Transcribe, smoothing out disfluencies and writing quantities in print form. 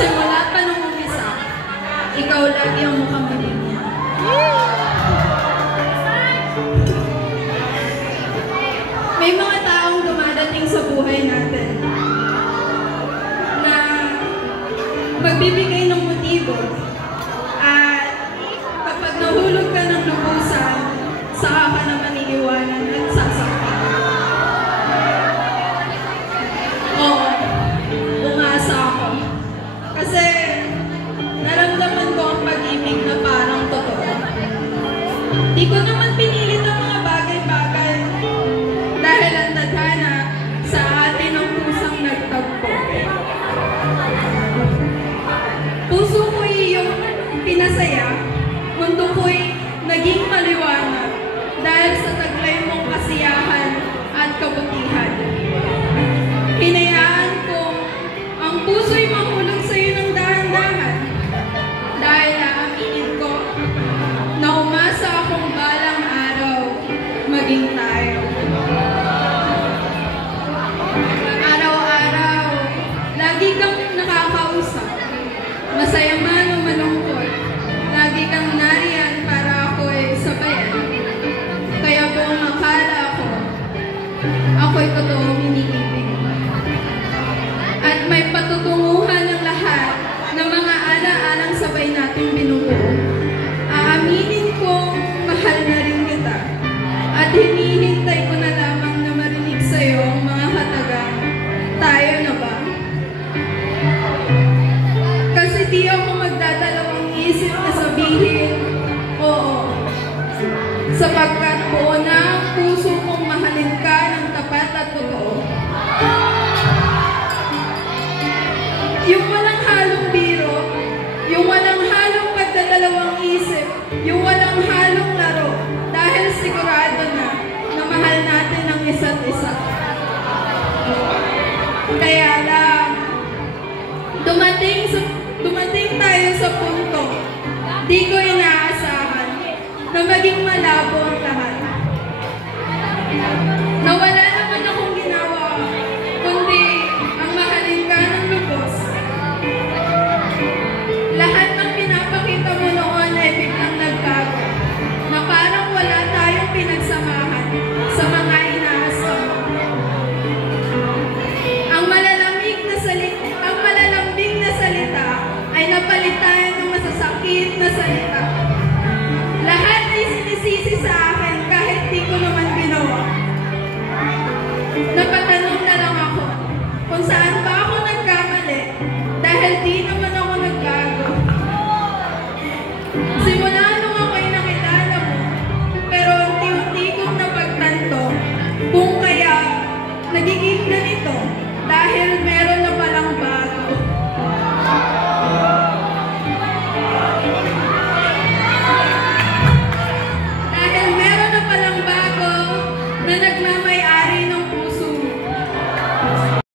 Kasi mula pa nung umpisa, ikaw lagi ang mukhang niya. May mga taong dumadating sa buhay natin na magbibigay ng motibo at kapag nahulog ka ng lubusan, saka ka naman iiwanan at sasaktan. Oo, umasa ako. Kasi naramdaman ko ang pag-ibig na parang totoo. Di ko naman pinilit ang mga bagay-bagay dahil ang tadhana sa atin ang pusang nagtagpo. Puso ko'y iyong pinasaya, mundo ko'y naging maliwanag dahil sa taglay mong kasiyahan at kabutihan. Hinayaan ko ang puso'y mahulog sa iyo ng dahan-dahan dahil aaminin ko na umasa akong balang araw maging tayo. Araw-araw, lagi kang nakakausap. Masaya man o malungkot, lagi kang nariyan para ako'y sabayan. Kaya buong akala ko, ako'y totoong iniibig. At may patutunguhan ng lahat ng mga ala-alang sabay nating binubuo. Aaminin kong mahal na rin kita. At hinihintay ko na lamang na marinig sa'yo ang mga katagang, tayo na ba? Kasi di ako magdadalawang isip na sabihin, oo. Sapagkat buo na ang puso kong mahalin ka ng tapat at totoo. Yung walang halong biro, yung walang halong pagdadalawang isip, yung walang halong laro, dahil sigurado na mahal natin ang isa't isa. Kaya lang, dumating tayo sa punto, di ko inaasahan na maging malabo ang lahat.